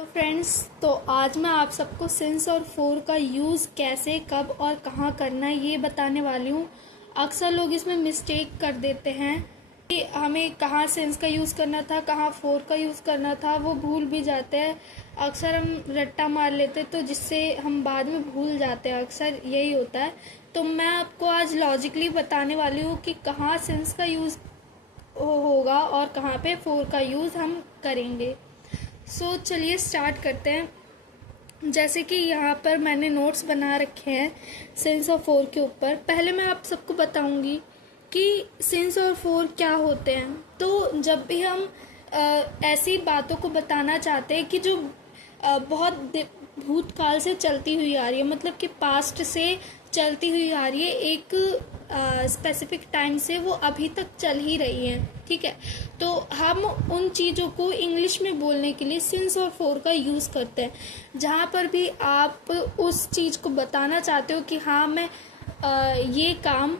तो फ्रेंड्स, तो आज मैं आप सबको सिंस और फोर का यूज़ कैसे, कब और कहाँ करना है ये बताने वाली हूँ। अक्सर लोग इसमें मिस्टेक कर देते हैं कि हमें कहाँ सिंस का यूज़ करना था, कहाँ फोर का यूज़ करना था, वो भूल भी जाते हैं। अक्सर हम रट्टा मार लेते तो जिससे हम बाद में भूल जाते हैं, अक्सर यही होता है। तो मैं आपको आज लॉजिकली बताने वाली हूँ कि कहाँ सिंस का यूज़ होगा और कहाँ पे फोर का यूज़ हम करेंगे। चलिए स्टार्ट करते हैं। जैसे कि यहाँ पर मैंने नोट्स बना रखे हैं सिंस और फोर के ऊपर। पहले मैं आप सबको बताऊंगी कि सिंस और फोर क्या होते हैं। तो जब भी हम ऐसी बातों को बताना चाहते हैं कि जो बहुत भूतकाल से चलती हुई आ रही है, मतलब कि पास्ट से चलती हुई आ रही है, एक स्पेसिफिक टाइम से वो अभी तक चल ही रही है, ठीक है। तो हम उन चीज़ों को इंग्लिश में बोलने के लिए सिंस और फोर का यूज़ करते हैं। जहाँ पर भी आप उस चीज़ को बताना चाहते हो कि हाँ, मैं ये काम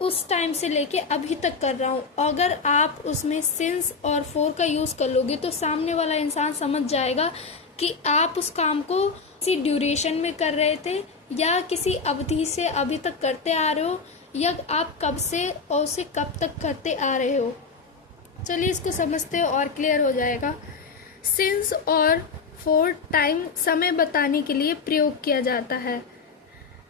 उस टाइम से लेके अभी तक कर रहा हूँ, अगर आप उसमें सिंस और फोर का यूज़ कर लोगे तो सामने वाला इंसान समझ जाएगा कि आप उस काम को किसी ड्यूरेशन में कर रहे थे या किसी अवधि से अभी तक करते आ रहे हो, या आप कब से और उसे कब तक करते आ रहे हो। चलिए इसको समझते हैं और क्लियर हो जाएगा। सिंस और फोर टाइम, समय बताने के लिए प्रयोग किया जाता है।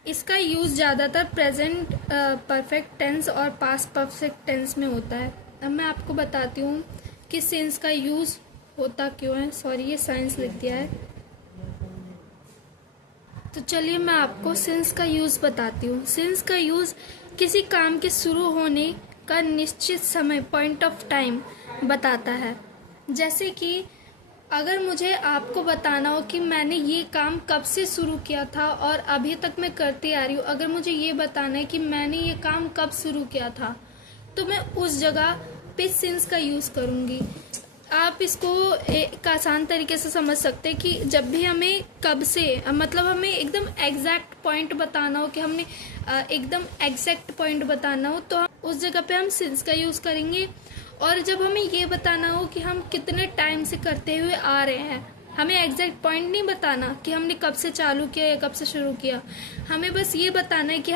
इसका यूज़ ज़्यादातर प्रेजेंट परफेक्ट टेंस और पास्ट परफेक्ट टेंस में होता है। अब मैं आपको बताती हूँ कि सिंस का यूज़ होता क्यों है। सॉरी, ये साइंस लिख दिया है। तो चलिए मैं आपको सिंस का यूज़ बताती हूँ। सिंस का यूज़ किसी काम के शुरू होने का निश्चित समय, पॉइंट ऑफ टाइम बताता है। जैसे कि अगर मुझे आपको बताना हो कि मैंने ये काम कब से शुरू किया था और अभी तक मैं करती आ रही हूँ, अगर मुझे ये बताना है कि मैंने ये काम कब शुरू किया था, तो मैं उस जगह पे सिंस का यूज़ करूँगी। आप इसको एक आसान तरीके से समझ सकते हैं कि जब भी हमें कब से, मतलब हमें एकदम एग्जैक्ट पॉइंट बताना हो, कि हमने एकदम एग्जैक्ट पॉइंट बताना हो, तो उस जगह पे हम सिंस का यूज़ करेंगे। और जब हमें ये बताना हो कि हम कितने टाइम से करते हुए आ रहे हैं, हमें एग्जैक्ट पॉइंट नहीं बताना कि हमने कब से चालू किया या कब से शुरू किया, हमें बस ये बताना है कि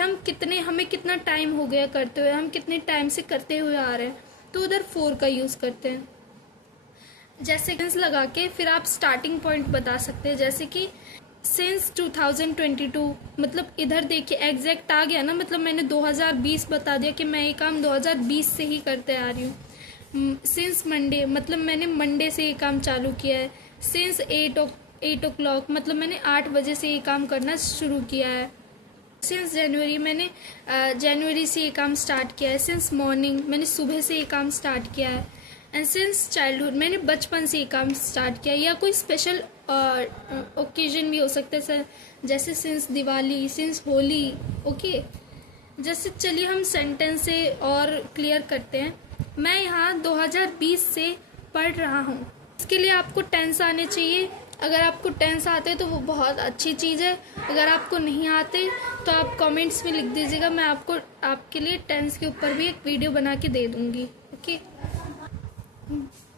हमें कितना टाइम हो गया करते हुए, हम कितने टाइम से करते हुए आ रहे हैं, तो उधर फोर का यूज़ करते हैं। जैसे सिंस लगा के फिर आप स्टार्टिंग पॉइंट बता सकते हैं, जैसे कि सिंस 2022, मतलब इधर देखिए एग्जैक्ट आ गया ना, मतलब मैंने 2020 बता दिया कि मैं ये काम 2020 से ही करते आ रही हूँ। सिंस मंडे, मतलब मैंने मंडे से ये काम चालू किया है। सिंस 8 o'clock, मतलब मैंने 8 बजे से ये काम करना शुरू किया है। सिंस जनवरी, मैंने जनवरी से ये काम स्टार्ट किया है। सिंस मॉर्निंग, मैंने सुबह से ये काम स्टार्ट किया है। एंड सिंस चाइल्डहुड, मैंने बचपन से ये काम स्टार्ट किया, या कोई स्पेशल ओकेजन भी हो सकता है सर, जैसे since Diwali, since Holi, okay. जैसे चलिए हम सेंटेंस से और क्लियर करते हैं। मैं यहाँ 2020 से पढ़ रहा हूँ। इसके लिए आपको टेंस आने चाहिए। अगर आपको टेंस आते तो वो बहुत अच्छी चीज़ है, अगर आपको नहीं आते तो आप कमेंट्स में लिख दीजिएगा, मैं आपके लिए टेंस के ऊपर भी एक वीडियो बना के दे दूँगी, ओके।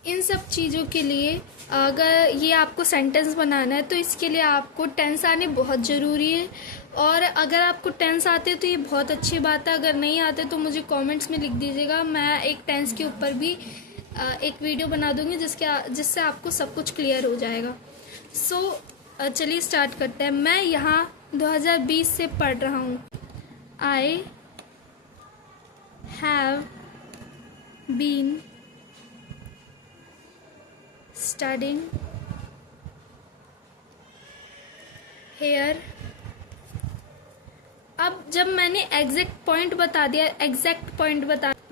इन सब चीज़ों के लिए अगर ये आपको सेंटेंस बनाना है तो इसके लिए आपको टेंस आने बहुत ज़रूरी है। और अगर आपको टेंस आते तो ये बहुत अच्छी बात है, अगर नहीं आते तो मुझे कमेंट्स में लिख दीजिएगा, मैं एक टेंस के ऊपर भी एक वीडियो बना दूंगी जिससे आपको सब कुछ क्लियर हो जाएगा। चलिए स्टार्ट करते हैं। मैं यहाँ 2020 से पढ़ रहा हूँ। I have been studying here। अब जब मैंने एग्जैक्ट पॉइंट बता दिया,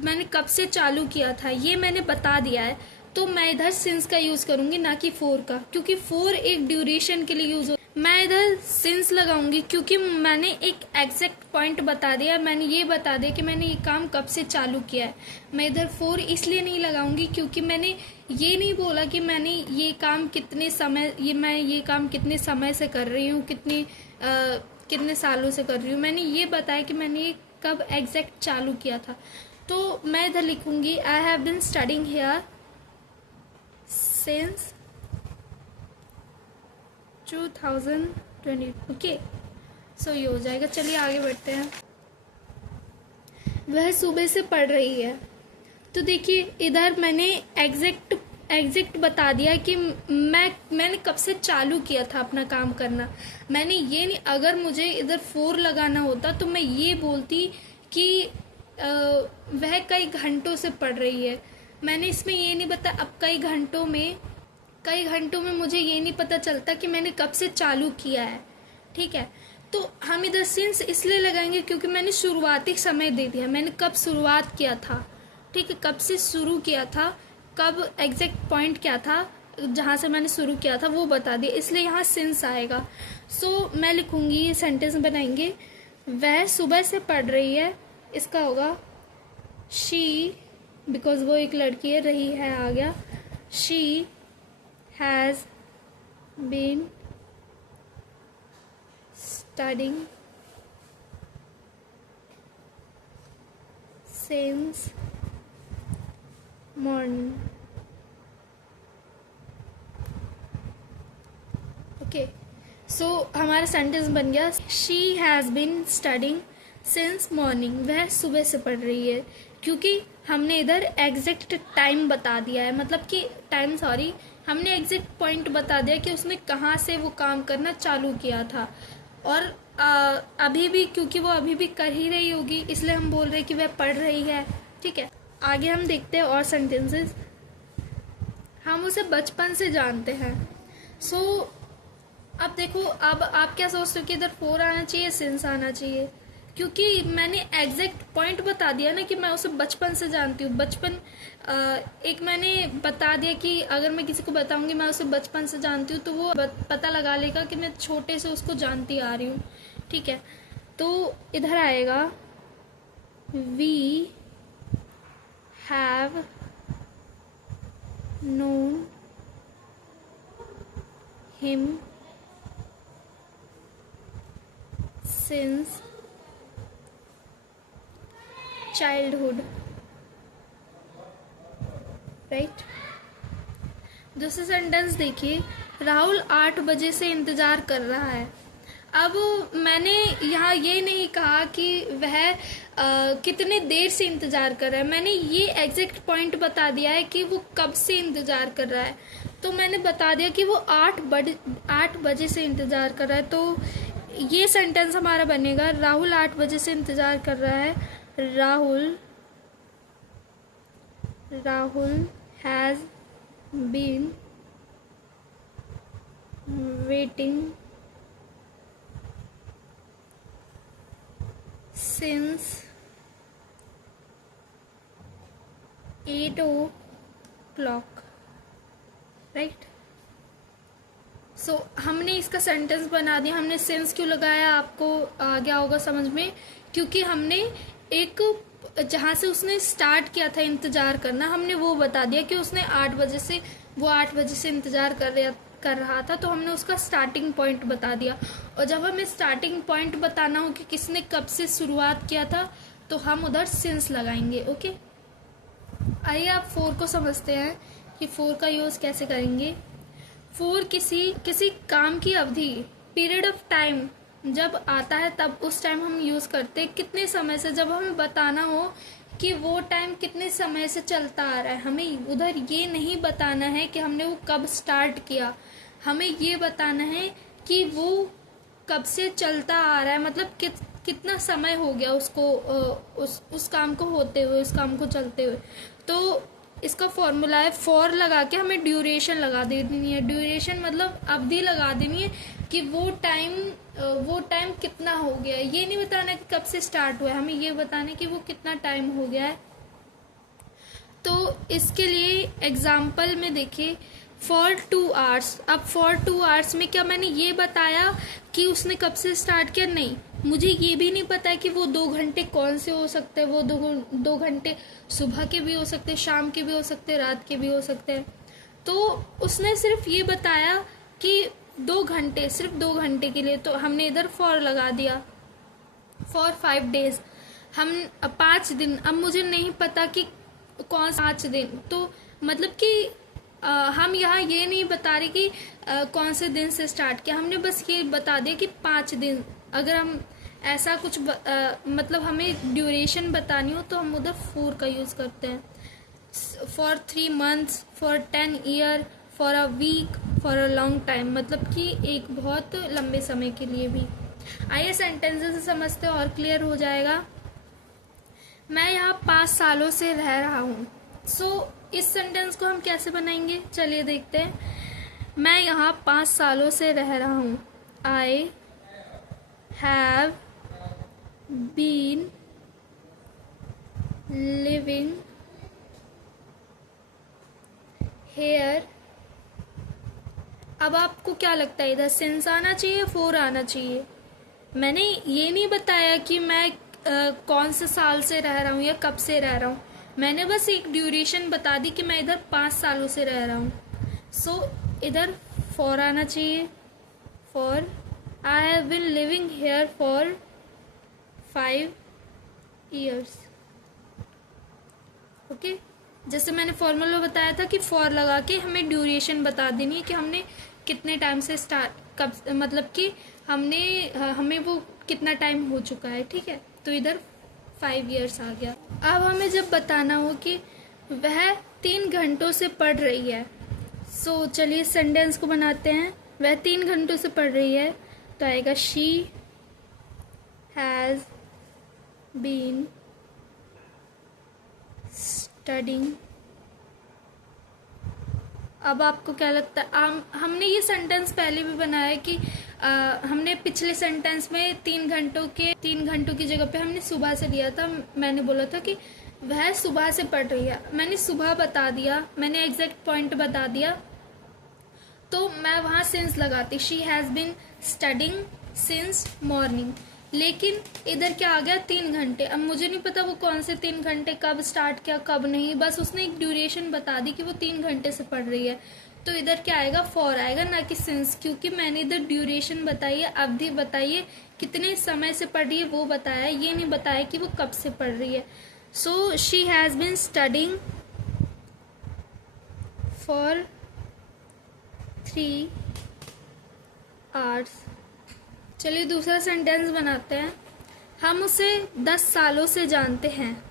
मैंने कब से चालू किया था ये मैंने बता दिया है, तो मैं इधर सिंस का यूज़ करूँगी, ना कि फोर का, क्योंकि फोर एक ड्यूरेशन के लिए यूज़ हो। मैं इधर सिंस लगाऊंगी क्योंकि मैंने एक एग्जैक्ट पॉइंट बता दिया, मैंने ये बता दिया कि मैंने ये काम कब से चालू किया है। मैं इधर फोर इसलिए नहीं लगाऊंगी क्योंकि मैंने ये नहीं बोला कि मैं ये काम कितने समय से कर रही हूँ, कितने सालों से कर रही हूँ। मैंने ये बताया कि मैंने ये कब एग्जैक्ट चालू किया था। तो मैं इधर लिखूंगी I have been studying here since 2020। Okay, so ये हो जाएगा। चलिए आगे बढ़ते हैं। वह सुबह से पढ़ रही है। तो देखिए इधर मैंने एग्जैक्ट बता दिया कि मैंने कब से चालू किया था अपना काम करना। मैंने ये नहीं, अगर मुझे इधर 4 लगाना होता तो मैं ये बोलती कि वह कई घंटों से पढ़ रही है। मैंने इसमें ये नहीं बताया। अब कई घंटों में मुझे ये नहीं पता चलता कि मैंने कब से चालू किया है। ठीक है, तो हम इधर सिंस इसलिए लगाएंगे क्योंकि मैंने शुरुआती समय दे दिया, मैंने कब शुरुआत किया था। ठीक है, कब से शुरू किया था, कब एग्जैक्ट पॉइंट क्या था जहाँ से मैंने शुरू किया था वो बता दिया, इसलिए यहाँ सिंस आएगा। सो मैं लिखूँगी, ये सेंटेंस बनाएंगे, वह सुबह से पढ़ रही है। इसका होगा शी, बिकॉज वो एक लड़की है, रही है आ गया। She has been studying since morning। Okay, so हमारा सेंटेंस बन गया, she has been studying since morning. वह सुबह से पढ़ रही है, क्योंकि हमने इधर एग्जैक्ट टाइम बता दिया है, मतलब कि हमने एग्जैक्ट पॉइंट बता दिया कि उसने कहाँ से वो काम करना चालू किया था। और अभी भी, क्योंकि वो अभी भी कर ही रही होगी, इसलिए हम बोल रहे हैं कि वह पढ़ रही है। ठीक है, आगे हम देखते हैं और सेंटेंसेस। हम उसे बचपन से जानते हैं। सो अब देखो, अब आप क्या सोचते हो कि इधर 4 आना चाहिए, सिंस आना चाहिए, क्योंकि मैंने एग्जैक्ट पॉइंट बता दिया ना कि मैं उसे बचपन से जानती हूँ। बचपन एक मैंने बता दिया कि अगर मैं किसी को बताऊंगी मैं उसे बचपन से जानती हूँ तो वो पता लगा लेगा कि मैं छोटे से उसको जानती आ रही हूँ। ठीक है, तो इधर आएगा we have known him since childhood. Right, दूसरा सेंटेंस देखिए, राहुल 8 बजे से इंतजार कर रहा है। अब मैंने यहाँ ये नहीं कहा कि वह कितने देर से इंतजार कर रहा है, मैंने ये एग्जैक्ट पॉइंट बता दिया है कि वो कब से इंतजार कर रहा है। तो मैंने बता दिया कि वो 8 बजे से इंतजार कर रहा है। तो ये सेंटेंस हमारा बनेगा, राहुल 8 बजे से इंतजार कर रहा है। Rahul has been waiting since 8 o'clock। Right, so हमने इसका सेंटेंस बना दिया। हमने सिंस क्यों लगाया, आपको आ गया होगा समझ में, क्योंकि हमने एक जहाँ से उसने स्टार्ट किया था इंतज़ार करना, हमने वो बता दिया कि उसने 8 बजे से इंतज़ार कर रहा था, तो हमने उसका स्टार्टिंग पॉइंट बता दिया। और जब हमें स्टार्टिंग पॉइंट बताना हो कि किसने कब से शुरुआत किया था, तो हम उधर सिंस लगाएंगे। ओके, आइए आप 4 को समझते हैं कि 4 का यूज़ कैसे करेंगे। 4 किसी काम की अवधि, पीरियड ऑफ टाइम जब आता है तब उस टाइम हम यूज़ करते हैं। कितने समय से, जब हमें बताना हो कि वो टाइम कितने समय से चलता आ रहा है, हमें उधर ये नहीं बताना है कि हमने वो कब स्टार्ट किया, हमें ये बताना है कि वो कब से चलता आ रहा है, मतलब कितना समय हो गया उसको उस काम को होते हुए, उस काम को चलते हुए। तो इसका फॉर्मूला है, फॉर लगा के हमें ड्यूरेशन लगा देनी है। ड्यूरेशन मतलब अवधि लगा देनी है कि वो टाइम कितना हो गया है। ये नहीं बताना कि कब से स्टार्ट हुआ है, हमें ये बताना है कि वो कितना टाइम हो गया है। तो इसके लिए एग्जाम्पल में देखिए, फॉर 2 आवर्स। अब फॉर 2 आवर्स में क्या मैंने ये बताया कि उसने कब से स्टार्ट किया? नहीं, मुझे ये भी नहीं पता है कि वो 2 घंटे कौन से हो सकते हैं। वो 2 घंटे सुबह के भी हो सकते हैं, शाम के भी हो सकते हैं, रात के भी हो सकते हैं। तो उसने सिर्फ ये बताया कि 2 घंटे, सिर्फ 2 घंटे के लिए, तो हमने इधर फॉर लगा दिया। फॉर 5 डेज, हम 5 दिन। अब मुझे नहीं पता कि कौन 5 दिन, तो मतलब कि हम यहाँ ये नहीं बता रहे कि कौन से दिन से स्टार्ट किया, हमने बस ये बता दिया कि 5 दिन। अगर हम ऐसा कुछ मतलब हमें ड्यूरेशन बतानी हो तो हम उधर फॉर का यूज़ करते हैं। For 3 months, for 10 year, for a week, for a long time, मतलब कि एक बहुत लंबे समय के लिए भी। आइए सेंटेंसेस से समझते हैं और क्लियर हो जाएगा। मैं यहाँ 5 सालों से रह रहा हूँ। इस सेंटेंस को हम कैसे बनाएंगे, चलिए देखते हैं। मैं यहाँ 5 सालों से रह रहा हूँ। I have been living here. अब आपको क्या लगता है, इधर सिंस आना चाहिए, फोर आना चाहिए? मैंने ये नहीं बताया कि मैं कौन से साल से रह रहा हूँ या कब से रह रहा हूँ, मैंने बस एक ड्यूरेशन बता दी कि मैं इधर 5 सालों से रह रहा हूँ। इधर फॉर आना चाहिए। For I have been living here for 5 years। Okay, जैसे मैंने फॉर्मूला बताया था कि फॉर लगा के हमें ड्यूरेशन बता देनी है कि हमने कितने टाइम से स्टार्ट, कब, मतलब कि हमें वो कितना टाइम हो चुका है। ठीक है, तो इधर 5 years आ गया। अब हमें जब बताना हो कि वह 3 घंटों से पढ़ रही है, चलिए सेंटेंस को बनाते हैं। वह 3 घंटों से पढ़ रही है, तो आएगा शी हैज़ बीन स्टडिंग। अब आपको क्या लगता है, हमने ये सेंटेंस पहले भी बनाया है कि हमने पिछले सेंटेंस में 3 घंटों की जगह पे हमने सुबह से लिया था। मैंने बोला था कि वह सुबह से पढ़ रही है, मैंने सुबह बता दिया, मैंने एग्जैक्ट पॉइंट बता दिया, तो मैं वहाँ सिंस लगाती, she has been studying since morning. लेकिन इधर क्या आ गया, 3 घंटे। अब मुझे नहीं पता वो कौन से 3 घंटे, कब स्टार्ट किया कब नहीं, बस उसने एक ड्यूरेशन बता दी कि वो 3 घंटे से पढ़ रही है। तो इधर क्या आएगा, फॉर आएगा, ना कि सिंस, क्योंकि मैंने इधर ड्यूरेशन बताई है, अवधि बताई है, कितने समय से पढ़ रही है वो बताया, ये नहीं बताया कि वो कब से पढ़ रही है। She has been studying for 3 hours। चलिए दूसरा सेंटेंस बनाते हैं। हम उसे 10 सालों से जानते हैं।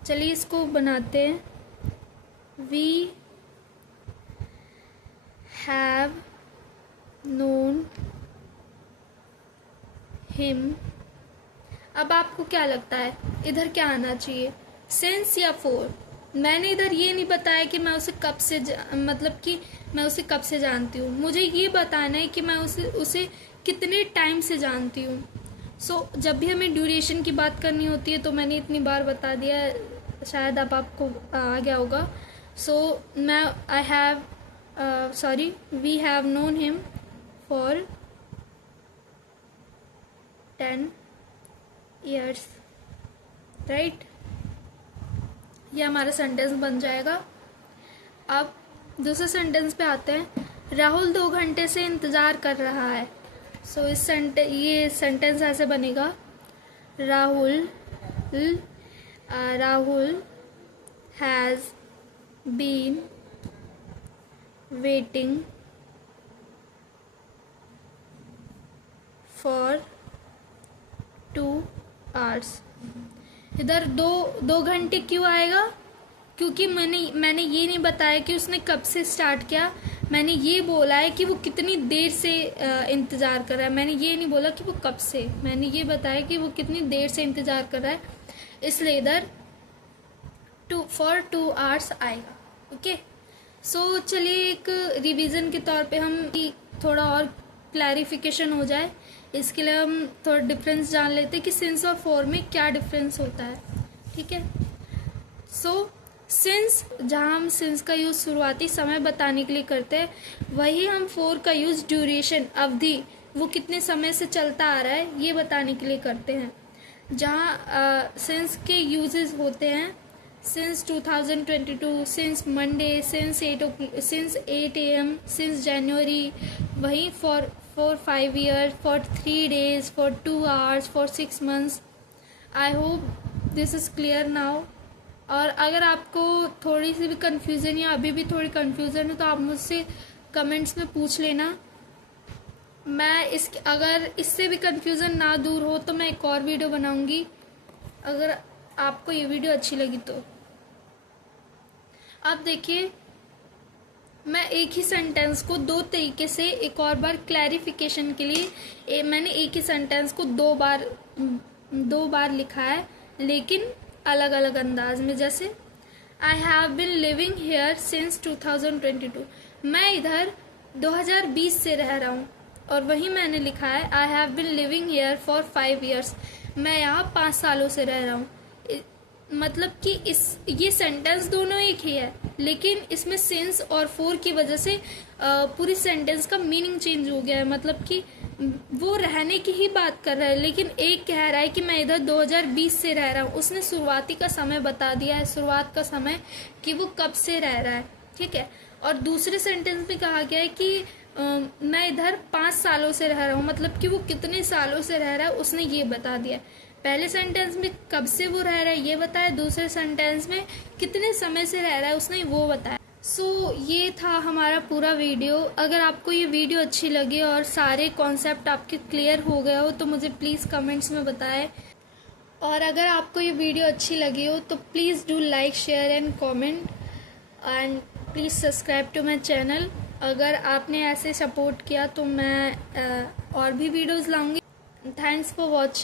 चलिए इसको बनाते हैं। We have known him. अब आपको क्या लगता है, इधर क्या आना चाहिए, सिंस या फोर? मैंने इधर ये नहीं बताया कि मैं उसे कब से मतलब कि मैं उसे कब से जानती हूँ, मुझे ये बताना है कि मैं उसे कितने टाइम से जानती हूँ। जब भी हमें ड्यूरेशन की बात करनी होती है तो मैंने इतनी बार बता दिया, शायद अब आपको आ गया होगा। We have known him for 10 years, right? ये हमारा सेंटेंस बन जाएगा। अब दूसरे सेंटेंस पे आते हैं। राहुल 2 घंटे से इंतज़ार कर रहा है। ये सेंटेंस ऐसे बनेगा, Rahul has been waiting for 2 hours। इधर दो घंटे क्यों आएगा, क्योंकि मैंने ये नहीं बताया कि उसने कब से स्टार्ट किया, मैंने ये बोला है कि वो कितनी देर से इंतज़ार कर रहा है। मैंने ये नहीं बोला कि वो कब से, मैंने ये बताया कि वो कितनी देर से इंतज़ार कर रहा है, इसलिए इधर फॉर 2 hours आएगा। ओके, चलिए एक रिवीजन के तौर पे हम थोड़ा और क्लैरिफिकेशन हो जाए, इसके लिए हम थोड़ा डिफरेंस जान लेते हैं कि सिंस और फॉर में क्या डिफरेंस होता है। ठीक है, सिंस, जहाँ हम सिंस का यूज़ शुरुआती समय बताने के लिए करते हैं, वही हम फॉर का यूज़ ड्यूरेशन, अवधि, वो कितने समय से चलता आ रहा है ये बताने के लिए करते हैं। जहाँ सिंस के यूजेस होते हैं, since 2022, since Monday, since 8 AM, since January, वहीं for 5 years, for 3 days, for 2 hours, for 6 months। I hope this is clear now। और अगर आपको थोड़ी सी भी कन्फ्यूज़न या अभी भी थोड़ी कन्फ्यूज़न है तो आप मुझसे कमेंट्स में पूछ लेना। मैं अगर इससे भी कन्फ्यूज़न ना दूर हो तो मैं एक और वीडियो बनाऊंगी, अगर आपको ये वीडियो अच्छी लगी तो। अब देखिए, मैं एक ही सेंटेंस को दो तरीके से एक और बार क्लैरिफिकेशन के लिए मैंने एक ही सेंटेंस को दो बार लिखा है, लेकिन अलग अलग अंदाज में। जैसे I have been living here since 2022, मैं इधर 2020 से रह रहा हूँ। और वही मैंने लिखा है I have been living here for 5 years, मैं यहाँ 5 सालों से रह रहा हूँ। मतलब कि ये सेंटेंस दोनों एक ही है, लेकिन इसमें सिंस और फॉर की वजह से पूरी सेंटेंस का मीनिंग चेंज हो गया है। मतलब कि वो रहने की ही बात कर रहा है, लेकिन एक कह रहा है कि मैं इधर 2020 से रह रहा हूँ, उसने शुरुआती का समय बता दिया है, शुरुआत का समय कि वो कब से रह रहा है, ठीक है। और दूसरे सेंटेंस में कहा गया है कि मैं इधर 5 सालों से रह रहा हूँ, मतलब कि वो कितने सालों से रह रहा है उसने ये बता दिया। पहले सेंटेंस में कब से वो रह रहा है ये बताया, दूसरे सेंटेंस में कितने समय से रह रहा है उसने वो बताया। ये था हमारा पूरा वीडियो। अगर आपको ये वीडियो अच्छी लगी और सारे कॉन्सेप्ट आपके क्लियर हो गए हो तो मुझे प्लीज़ कमेंट्स में बताएं। और अगर आपको ये वीडियो अच्छी लगी हो तो please do like, share and comment, and please subscribe to my channel. अगर आपने ऐसे सपोर्ट किया तो मैं और भी वीडियोज़ लाऊंगी। Thanks for watching.